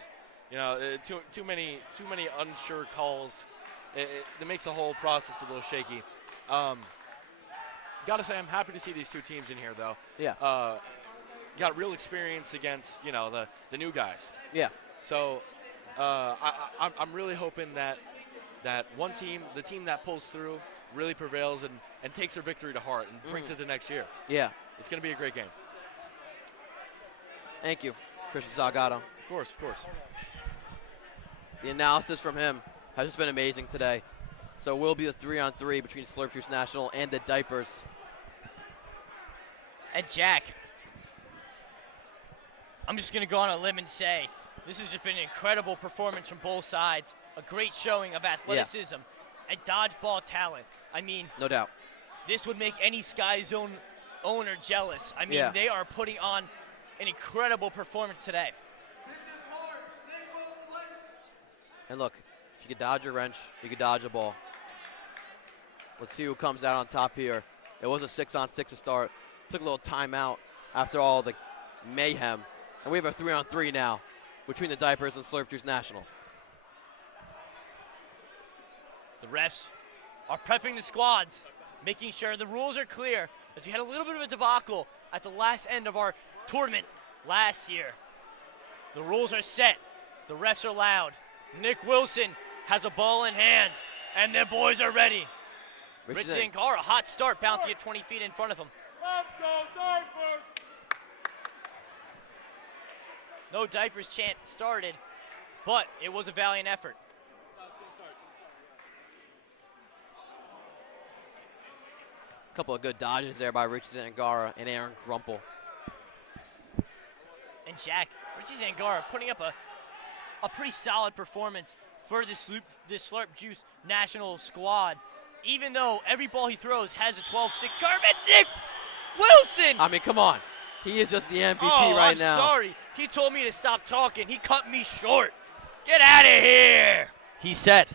You know, too many unsure calls. It makes the whole process a little shaky. Gotta say, I'm happy to see these 2 teams in here, though. Yeah. Got real experience against the new guys. Yeah. So I'm really hoping that one team, the team that pulls through, really prevails and takes their victory to heart and brings it to next year. Yeah. It's going to be a great game. Thank you, Christian Salgado. Of course. The analysis from him has just been amazing today. So it will be a 3-on-3 between Slurp Juice National and the Diapers. And Jack, I'm just going to go on a limb and say this has just been an incredible performance from both sides. A great showing of athleticism and dodgeball talent. I mean, No doubt. this would make any Sky Zone owner jealous. I mean, Yeah. they are putting on an incredible performance today. And look, if you could dodge a wrench, you could dodge a ball. Let's see who comes out on top here. It was a 6-on-6 to start. Took a little timeout after all the mayhem. And we have a 3-on-3 now between the Diapers and Slurp Juice National. The refs are prepping the squads, making sure the rules are clear, as we had a little bit of a debacle at the last end of our tournament last year. The rules are set. The refs are loud. Nick Wilson has a ball in hand, and their boys are ready. Rich Zangara, a hot start, bouncing at 20 feet in front of him. Let's go, Diapers! No diapers chant started, but it was a valiant effort. A couple of good dodges there by Richie Zangara and Aaron Grumple. And Jack, Richie Zangara putting up a pretty solid performance for this Slurp Juice national squad. Even though every ball he throws has a 12-6 curve, and Nick Wilson! I mean, come on. He is just the MVP Oh, right I'm now. sorry. He told me to stop talking. He cut me short. Get out of here, he said.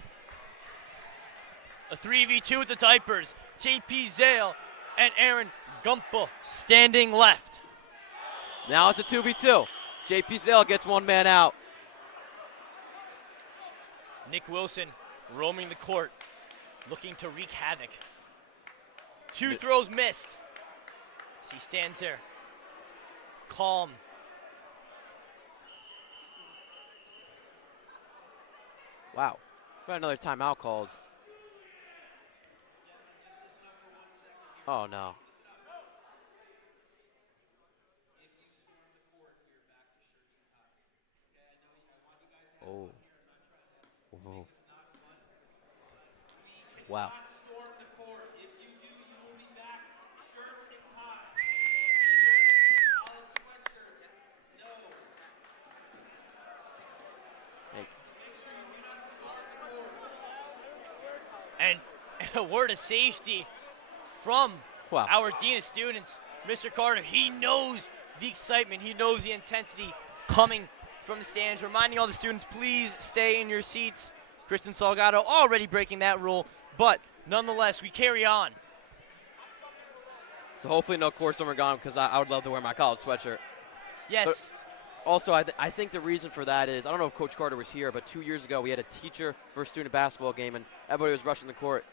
A 3v2 with the diapers. JP Zale and Aaron Gumpel standing left. Now it's a 2v2. JP Zale gets one man out. Nick Wilson roaming the court, looking to wreak havoc. Two throws missed. As he stands there, calm. Wow. We got another timeout called. Oh, no. Oh. Whoa. Wow. And a word of safety from Wow. our Dean of Students, Mr. Carter. He knows the excitement. He knows the intensity coming from the stands. Reminding all the students, please stay in your seats. Kristen Salgado already breaking that rule, but nonetheless, we carry on. So hopefully no court summer gone because I would love to wear my college sweatshirt. Yes. But also, I think the reason for that is, I don't know if Coach Carter was here, but 2 years ago we had a teacher versus student basketball game, and everybody was rushing the court,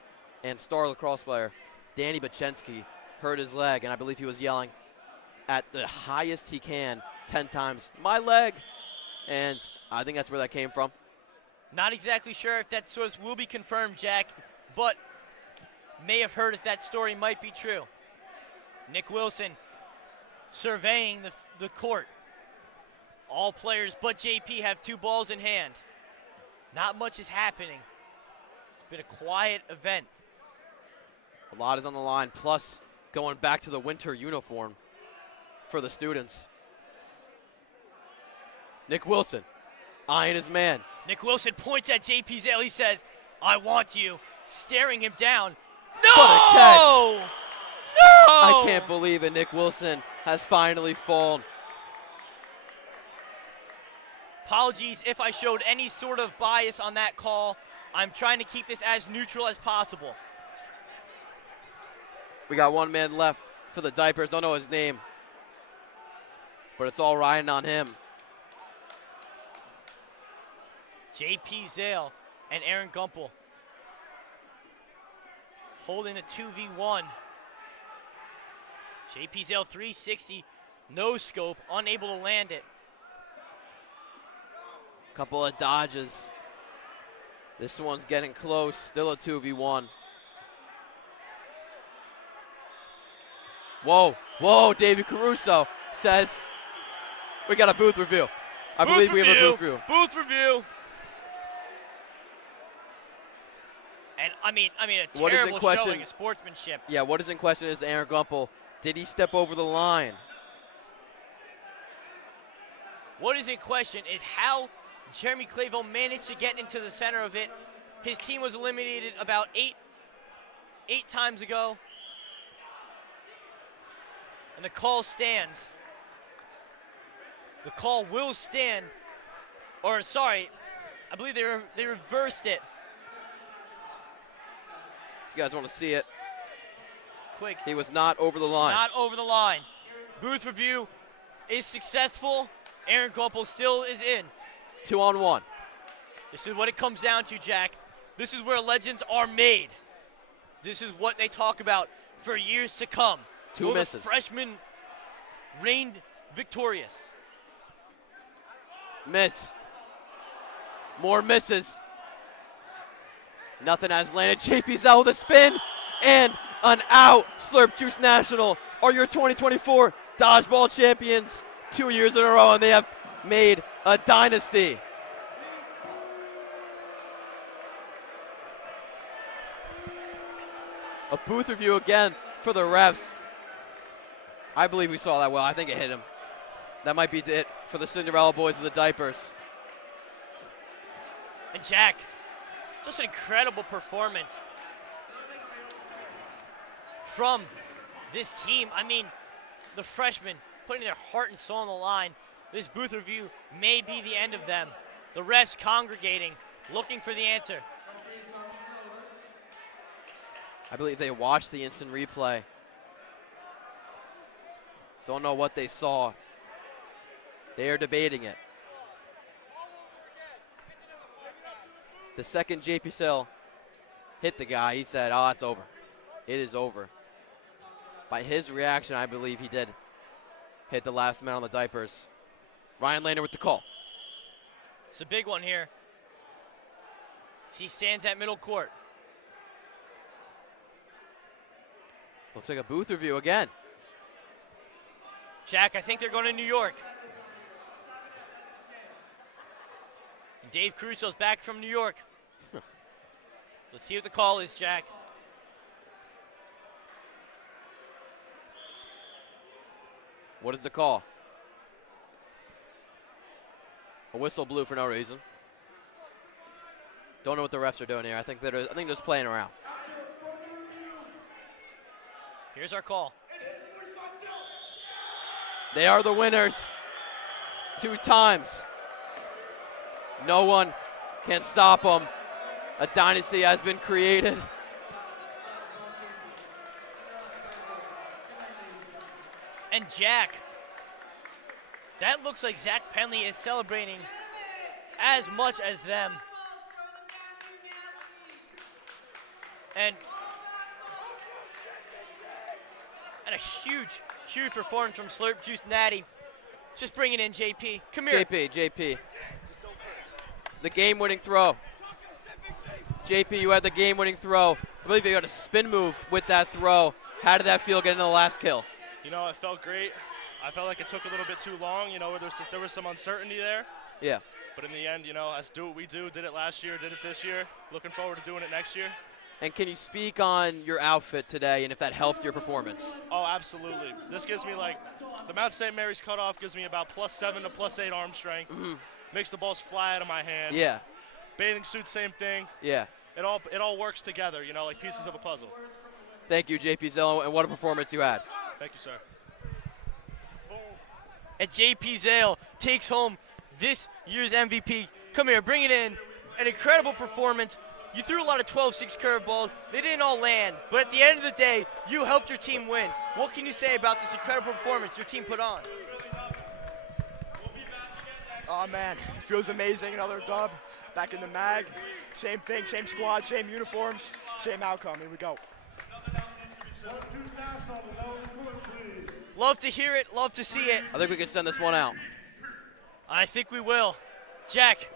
and star lacrosse player Danny Bachensky hurt his leg, and I believe he was yelling at the highest he can 10 times, "My leg!" And I think that's where that came from. Not exactly sure if that source will be confirmed, Jack, but may have heard if that story might be true. Nick Wilson surveying the court. All players but JP have 2 balls in hand. Not much is happening. It's been a quiet event. A lot is on the line, plus going back to the winter uniform for the students. Nick Wilson eyeing his man. Nick Wilson points at JP Zale. He says, "I want you," staring him down. No! What a catch. No! I can't believe it. Nick Wilson has finally fallen. Apologies if I showed any sort of bias on that call. I'm trying to keep this as neutral as possible. We got one man left for the diapers. Don't know his name, but it's all riding on him. JP Zale and Aaron Gumpel holding the 2v1. JP Zale 360, no scope, unable to land it. Couple of dodges. This one's getting close. Still a 2v1. Whoa, whoa, David Caruso says we got a booth review. I believe we have a booth review. Booth review. And I mean a What is in terrible question? showing of sportsmanship. Yeah, what is in question is Aaron Gumpel. Did he step over the line? What is in question is how Jeremy Clavel managed to get into the center of it. His team was eliminated about eight times ago. And the call stands. The call will stand. Or sorry, I believe they reversed it. If you guys want to see it, Quick. he was not over the line. Not over the line. Booth review is successful. Aaron Gumpel still is in. 2-on-1. This is what it comes down to, Jack. This is where legends are made. This is what they talk about for years to come. Two Will misses. The freshman reigned victorious. Miss. More misses. Nothing has landed. JP Zell with a spin and an out. Slurp Juice National are your 2024 Dodgeball champions 2 years in a row, and they have made a dynasty. A booth review again for the refs. I believe we saw that well. I think it hit him. That might be it for the Cinderella boys of the diapers. And Jack, Just an incredible performance from this team. I mean, the freshmen putting their heart and soul on the line. This booth review may be the end of them. The refs congregating, looking for the answer. I believe they watched the instant replay. Don't know what they saw. They are debating it. The second JP Sale hit the guy, he said, oh, it's over. It is over. By his reaction, I believe he did hit the last man on the diapers. Ryan Laner with the call. It's a big one here. He stands at middle court. Looks like a booth review again. Jack, I think they're going to New York. And Dave Caruso's back from New York. Let's see what the call is, Jack. What is the call? A whistle blew for no reason. Don't know what the refs are doing here. I think they're just playing around. Here's our call. They are the winners. 2 times. No one can stop them. A dynasty has been created. And Jack, that looks like Zach Penley is celebrating as much as them. And a huge performance from Slurp Juice Natty. Just bringing in JP. Come here. JP. The game-winning throw. JP, you had the game-winning throw. I believe you got a spin move with that throw. How did that feel getting to the last kill? You know, it felt great. I felt like it took a little bit too long. You know, there was some uncertainty there. Yeah. But in the end, you know, let's do what we do. Did it last year, did it this year. Looking forward to doing it next year. And can you speak on your outfit today and if that helped your performance? Oh, absolutely. This gives me, like, the Mount St. Mary's cutoff gives me about +7 to +8 arm strength. Mm-hmm. Makes the balls fly out of my hand. Yeah. Bathing suit, same thing. Yeah. It all works together, you know, like pieces of a puzzle. Thank you, JP Zello, and what a performance you had. Thank you, sir. And JP Zale takes home this year's MVP. Come here, bring it in. An incredible performance. You threw a lot of 12-6 curveballs. They didn't all land. But at the end of the day, you helped your team win. What can you say about this incredible performance your team put on? Oh, man, it feels amazing. Another dub. Back in the mag. Same thing, same squad, same uniforms, same outcome. Here we go. Love to hear it. Love to see it. I think we can send this one out. I think we will. Jack,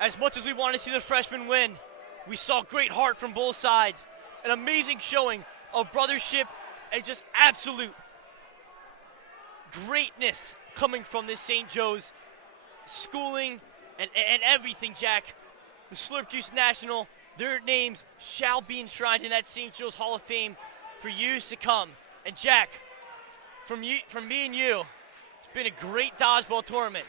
as much as we want to see the freshmen win, we saw great heart from both sides. An amazing showing of brothership and just absolute greatness coming from this St. Joe's schooling and everything, Jack. The Slurp Juice National, their names shall be enshrined in that St. Joe's Hall of Fame for years to come. And Jack, from me and you, it's been a great dodgeball tournament.